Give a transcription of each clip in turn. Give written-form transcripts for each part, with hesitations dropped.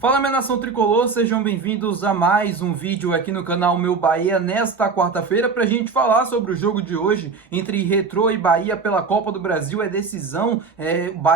Fala, minha nação tricolor, sejam bem-vindos a mais um vídeo aqui no canal Meu Bahia nesta quarta-feira para a gente falar sobre o jogo de hoje entre Retrô e Bahia pela Copa do Brasil. É decisão,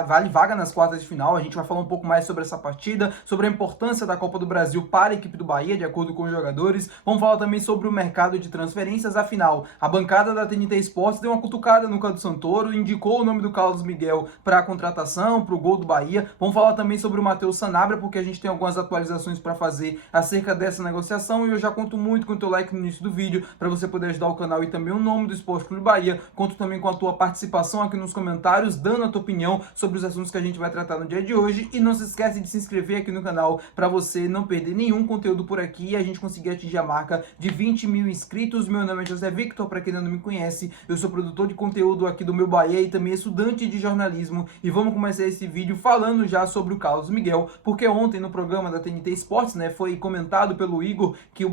vale vaga nas quartas de final. A gente vai falar um pouco mais sobre essa partida, sobre a importância da Copa do Brasil para a equipe do Bahia, de acordo com os jogadores. Vamos falar também sobre o mercado de transferências. Afinal, a bancada da TNT Sports deu uma cutucada no Cadu Santoro, indicou o nome do Carlos Miguel para a contratação, para o gol do Bahia. Vamos falar também sobre o Matheus Sanabria, porque a gente tem algumas atualizações para fazer acerca dessa negociação e eu já conto muito com o teu like no início do vídeo para você poder ajudar o canal e também o nome do Esporte Clube Bahia. Conto também com a tua participação aqui nos comentários, dando a tua opinião sobre os assuntos que a gente vai tratar no dia de hoje, e não se esquece de se inscrever aqui no canal para você não perder nenhum conteúdo por aqui e a gente conseguir atingir a marca de 20 mil inscritos. Meu nome é José Victor, para quem ainda não me conhece, eu sou produtor de conteúdo aqui do Meu Bahia e também estudante de jornalismo, e vamos começar esse vídeo falando já sobre o Carlos Miguel, porque ontem no programa da TNT Sports, né, foi comentado pelo Igor que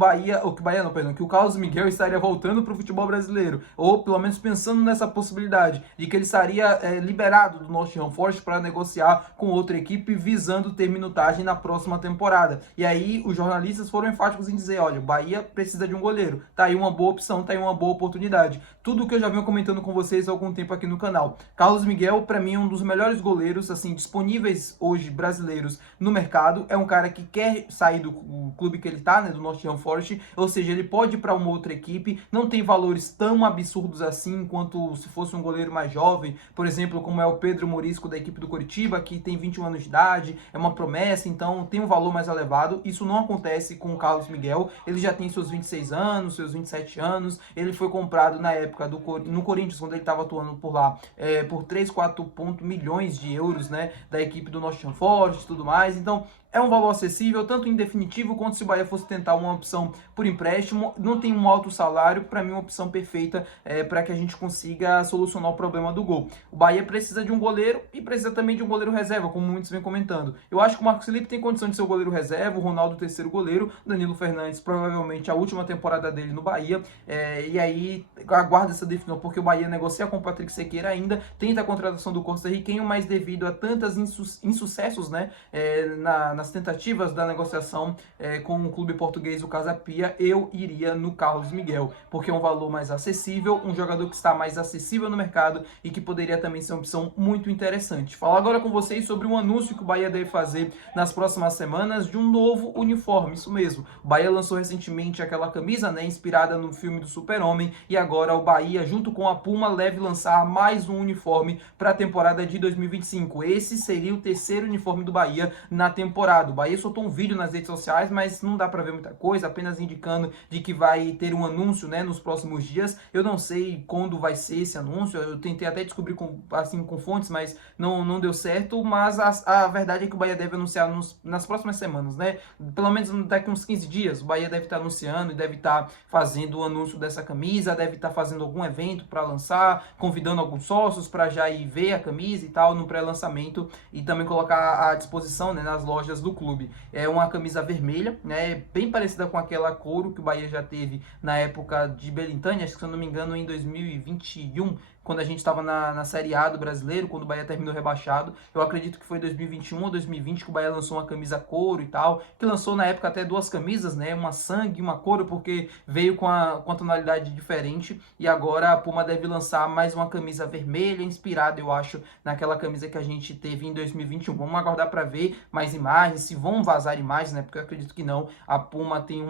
que o Carlos Miguel estaria voltando para o futebol brasileiro, ou pelo menos pensando nessa possibilidade de que ele estaria liberado do Nottingham Forest para negociar com outra equipe visando ter minutagem na próxima temporada. E aí os jornalistas foram enfáticos em dizer, olha, o Bahia precisa de um goleiro, tá aí uma boa opção, tá aí uma boa oportunidade. Tudo que eu já venho comentando com vocês há algum tempo aqui no canal. Carlos Miguel, para mim, é um dos melhores goleiros assim disponíveis hoje brasileiros no mercado. É um cara que quer sair do clube que ele tá, né, do Nottingham Forest, ou seja, ele pode ir para uma outra equipe, não tem valores tão absurdos assim quanto se fosse um goleiro mais jovem, por exemplo, como é o Pedro Morisco da equipe do Coritiba, que tem 21 anos de idade, é uma promessa, então tem um valor mais elevado. Isso não acontece com o Carlos Miguel, ele já tem seus 26 anos, seus 27 anos, ele foi comprado na época no Corinthians, quando ele estava atuando por lá, por 4 milhões de euros, né, da equipe do Nottingham Forest e tudo mais. Então é um valor acessível, tanto em definitivo quanto se o Bahia fosse tentar uma opção por empréstimo. Não tem um alto salário, para mim uma opção perfeita para que a gente consiga solucionar o problema do gol. O Bahia precisa de um goleiro e precisa também de um goleiro reserva, como muitos vêm comentando. Eu acho que o Marcos Felipe tem condição de ser o goleiro reserva, o Ronaldo o terceiro goleiro, o Danilo Fernandes provavelmente a última temporada dele no Bahia, e aí aguarda essa definição, porque o Bahia negocia com o Patrick Sequeira ainda, tenta a contratação do costarriquenho, mas devido a tantos insucessos, né, nas tentativas da negociação com o clube português, o Casa Pia, eu iria no Carlos Miguel, porque é um valor mais acessível, um jogador que está mais acessível no mercado e que poderia também ser uma opção muito interessante. Falar agora com vocês sobre um anúncio que o Bahia deve fazer nas próximas semanas de um novo uniforme, isso mesmo. O Bahia lançou recentemente aquela camisa, né, inspirada no filme do Super-Homem, e agora o Bahia, junto com a Puma, deve lançar mais um uniforme para a temporada de 2025. Esse seria o terceiro uniforme do Bahia na temporada. O Bahia soltou um vídeo nas redes sociais, mas não dá para ver muita coisa, apenas indicando de que vai ter um anúncio, né, nos próximos dias. Eu não sei quando vai ser esse anúncio, eu tentei até descobrir com fontes, mas não deu certo, mas a verdade é que o Bahia deve anunciar nas próximas semanas, né, pelo menos daqui uns 15 dias, o Bahia deve estar anunciando e deve estar fazendo o anúncio dessa camisa, deve estar fazendo algum evento para lançar, convidando alguns sócios para já ir ver a camisa e tal no pré-lançamento, e também colocar à disposição, né, nas lojas do clube. É uma camisa vermelha, né, bem parecida com aquela couro que o Bahia já teve na época de Belintani, acho que se eu não me engano em 2021, quando a gente estava na Série A do Brasileiro, quando o Bahia terminou rebaixado. Eu acredito que foi 2021 ou 2020 que o Bahia lançou uma camisa couro e tal, que lançou na época até duas camisas, né, uma sangue e uma couro, porque veio com a tonalidade diferente, e agora a Puma deve lançar mais uma camisa vermelha, inspirada, eu acho, naquela camisa que a gente teve em 2021. Vamos aguardar para ver mais imagens, se vão vazar imagens, né, porque eu acredito que não. A Puma tem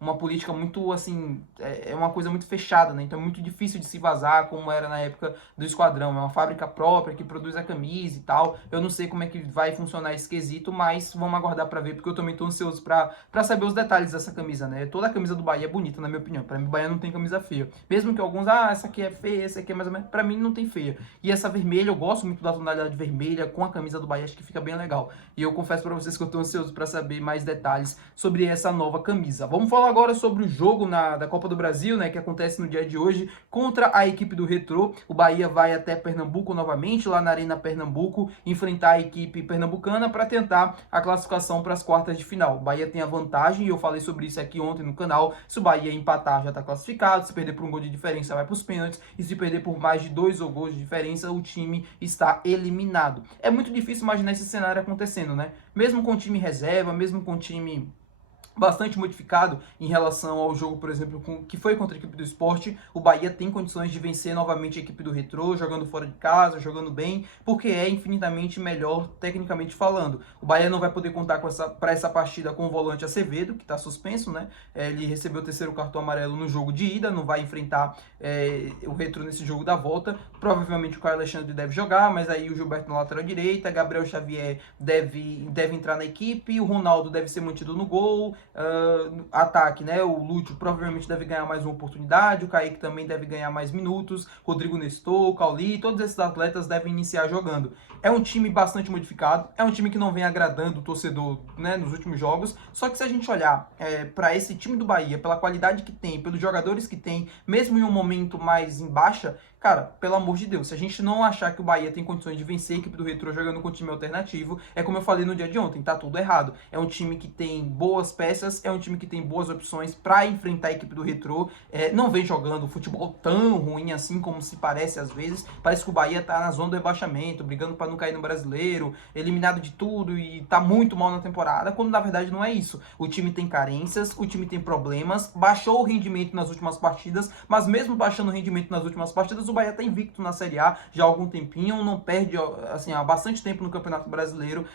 uma política muito, assim, é uma coisa muito fechada, né, então é muito difícil de se vazar, como era na época do Esquadrão. É uma fábrica própria que produz a camisa e tal. Eu não sei como é que vai funcionar esse quesito, mas vamos aguardar para ver, porque eu também tô ansioso para saber os detalhes dessa camisa, né? Toda a camisa do Bahia é bonita, na minha opinião. Para mim, o Bahia não tem camisa feia. Mesmo que alguns, essa aqui é feia, essa aqui é mais ou menos, para mim não tem feia. E essa vermelha, eu gosto muito da tonalidade vermelha com a camisa do Bahia, acho que fica bem legal. E eu confesso para vocês que eu tô ansioso para saber mais detalhes sobre essa nova camisa. Vamos falar agora sobre o jogo da Copa do Brasil, né, que acontece no dia de hoje contra a equipe do Retrô. Retrô. O Bahia vai até Pernambuco novamente, lá na Arena Pernambuco, enfrentar a equipe pernambucana para tentar a classificação para as quartas de final. O Bahia tem a vantagem, e eu falei sobre isso aqui ontem no canal, se o Bahia empatar já está classificado, se perder por um gol de diferença vai para os pênaltis, e se perder por mais de 2 gols de diferença, o time está eliminado. É muito difícil imaginar esse cenário acontecendo, né? Mesmo com o time reserva, mesmo com o time bastante modificado em relação ao jogo, por exemplo, que foi contra a equipe do Sport, o Bahia tem condições de vencer novamente a equipe do Retrô, jogando fora de casa, jogando bem, porque é infinitamente melhor tecnicamente falando. O Bahia não vai poder contar para essa partida com o volante Acevedo, que está suspenso, né? Ele recebeu o terceiro cartão amarelo no jogo de ida, não vai enfrentar o Retrô nesse jogo da volta. Provavelmente o Caio Alexandre deve jogar, mas aí o Gilberto na lateral direita, Gabriel Xavier deve entrar na equipe, o Ronaldo deve ser mantido no gol. Ataque, né? O Lúcio provavelmente deve ganhar mais uma oportunidade, o Kaique também deve ganhar mais minutos, Rodrigo Nestor, Cauli, todos esses atletas devem iniciar jogando. É um time bastante modificado, é um time que não vem agradando o torcedor, né, nos últimos jogos, só que se a gente olhar para esse time do Bahia, pela qualidade que tem, pelos jogadores que tem, mesmo em um momento mais em baixa, cara, pelo amor de Deus, se a gente não achar que o Bahia tem condições de vencer a equipe do Retrô jogando com um time alternativo, é como eu falei no dia de ontem, tá tudo errado. É um time que tem boas peças, é um time que tem boas opções para enfrentar a equipe do Retrô, não vem jogando futebol tão ruim assim como se parece às vezes. Parece que o Bahia tá na zona do rebaixamento, brigando para não cair no Brasileiro, eliminado de tudo e tá muito mal na temporada, quando na verdade não é isso. O time tem carências, o time tem problemas, baixou o rendimento nas últimas partidas, mas mesmo baixando o rendimento nas últimas partidas, o Bahia está invicto na Série A já há algum tempinho, não perde assim, há bastante tempo no Campeonato Brasileiro,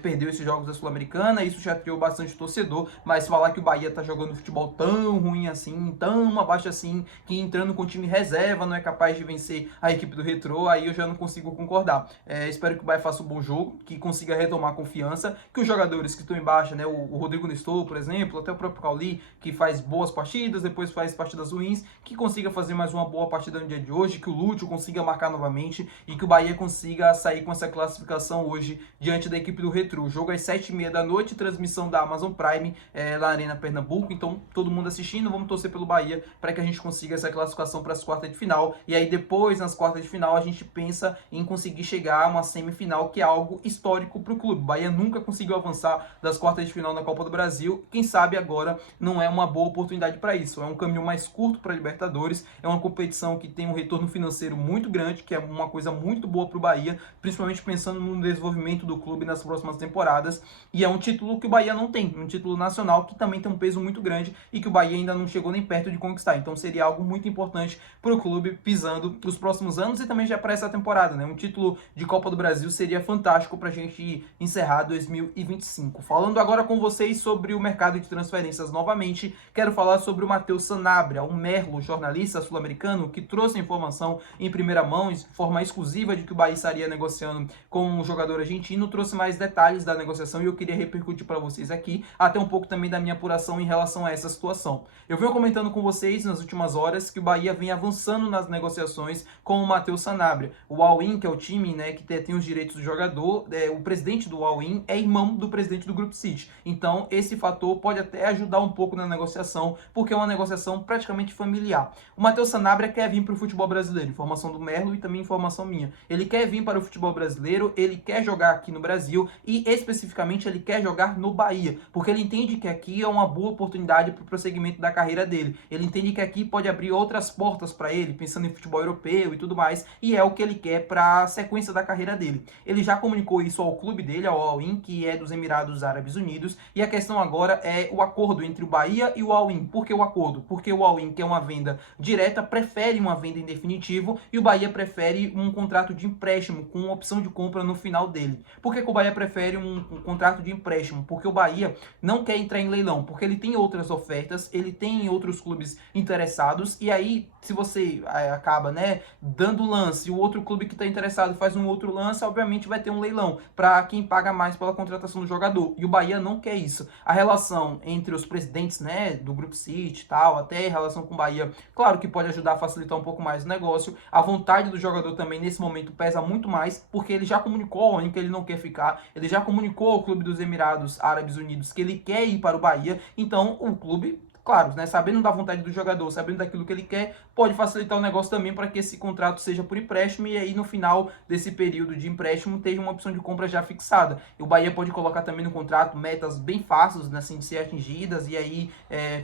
perdeu esses jogos da Sul-Americana, isso chateou bastante o torcedor, mas falar que o Bahia está jogando futebol tão ruim assim, tão abaixo assim, que entrando com o time reserva não é capaz de vencer a equipe do Retrô, aí eu já não consigo concordar. Espero que o Bahia faça um bom jogo, que consiga retomar a confiança, que os jogadores que estão em baixa, né, o Rodrigo Nestor, por exemplo, até o próprio Cauli, que faz boas partidas, depois faz partidas ruins, que consiga fazer mais uma boa partida no dia de hoje, que o Lúcio consiga marcar novamente e que o Bahia consiga sair com essa classificação hoje diante da equipe do Retrô. O jogo às 7h30 da noite, transmissão da Amazon Prime lá na Arena Pernambuco, então todo mundo assistindo, vamos torcer pelo Bahia para que a gente consiga essa classificação para as quartas de final, e aí depois nas quartas de final a gente pensa em conseguir chegar a uma semifinal, que é algo histórico para o clube. O Bahia nunca conseguiu avançar das quartas de final na Copa do Brasil, quem sabe agora não é uma boa oportunidade para isso, é um caminho mais curto para a Libertadores, é uma competição que tem um retorno financeiro muito grande, que é uma coisa muito boa para o Bahia, principalmente pensando no desenvolvimento do clube nas próximas temporadas, e é um título que o Bahia não tem, um título nacional que também tem um peso muito grande e que o Bahia ainda não chegou nem perto de conquistar, então seria algo muito importante para o clube pisando nos próximos anos e também já para essa temporada, né? Um título de Copa do Brasil seria fantástico para a gente encerrar 2025. Falando agora com vocês sobre o mercado de transferências novamente, quero falar sobre o Matheus Sanabria, um merlo jornalista sul-americano que trouxe a informação em primeira mão, de forma exclusiva, de que o Bahia estaria negociando com um jogador argentino, trouxe mais detalhes da negociação e eu queria repercutir para vocês aqui, até um pouco também da minha apuração em relação a essa situação. Eu venho comentando com vocês nas últimas horas que o Bahia vem avançando nas negociações com o Matheus Sanabria. O All-In, que é o time, né, que tem os direitos do jogador, o presidente do All-In é irmão do presidente do Grupo City. Então, esse fator pode até ajudar um pouco na negociação, porque é uma negociação praticamente familiar. O Matheus Sanabria quer vir para o futebol brasileiro, informação do Merlo e também informação minha. Ele quer vir para o futebol brasileiro, ele quer jogar aqui no Brasil e especificamente ele quer jogar no Bahia, porque ele entende que aqui é uma boa oportunidade para o prosseguimento da carreira dele. Ele entende que aqui pode abrir outras portas para ele, pensando em futebol europeu e tudo mais, e é o que ele quer para a sequência da carreira dele. Ele já comunicou isso ao clube dele, ao All-In, que é dos Emirados Árabes Unidos, e a questão agora é o acordo entre o Bahia e o All-In. Por que o acordo? Porque o All-In, que é uma venda direta, prefere uma venda em definitivo e o Bahia prefere um contrato de empréstimo com opção de compra no final dele. Por que o Bahia prefere um contrato de empréstimo? Porque o Bahia não quer entrar em leilão, porque ele tem outras ofertas, ele tem outros clubes interessados, e aí se você acaba, né, dando lance e o outro clube que está interessado faz um outro lance, obviamente vai ter um leilão para quem paga mais pela contratação do jogador, e o Bahia não quer isso. A relação entre os presidentes, né, do Grupo City e tal, até a relação com o Bahia, claro que pode ajudar a facilitar um pouco mais o negócio. A vontade do jogador também nesse momento pesa muito mais, porque ele já comunicou que ele não quer ficar, ele já comunicou ao clube dos Emirados Árabes Unidos que ele quer ir para o Bahia, então o clube claro, né, sabendo da vontade do jogador, sabendo daquilo que ele quer, pode facilitar o negócio também para que esse contrato seja por empréstimo e aí no final desse período de empréstimo tenha uma opção de compra já fixada. E o Bahia pode colocar também no contrato metas bem fáceis, né, assim, de ser atingidas e aí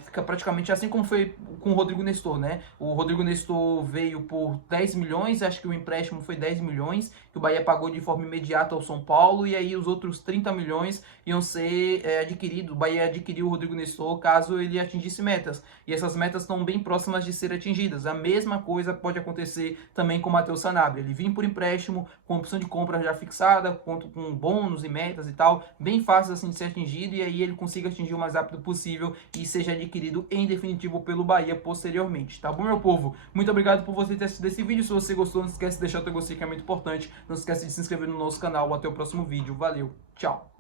fica praticamente assim como foi com o Rodrigo Nestor, né? O Rodrigo Nestor veio por 10 milhões, acho que o empréstimo foi 10 milhões, que o Bahia pagou de forma imediata ao São Paulo e aí os outros 30 milhões iam ser adquiridos. O Bahia adquiriu o Rodrigo Nestor caso ele atingisse metas. E essas metas estão bem próximas de ser atingidas. A mesma coisa pode acontecer também com o Matheus Sanabria. Ele vinha por empréstimo, com opção de compra já fixada, com bônus e metas e tal, bem fácil assim de ser atingido, e aí ele consiga atingir o mais rápido possível e seja adquirido em definitivo pelo Bahia posteriormente. Tá bom, meu povo? Muito obrigado por você ter assistido esse vídeo. Se você gostou, não esquece de deixar o teu gostei, que é muito importante. Não esquece de se inscrever no nosso canal. Até o próximo vídeo. Valeu, tchau!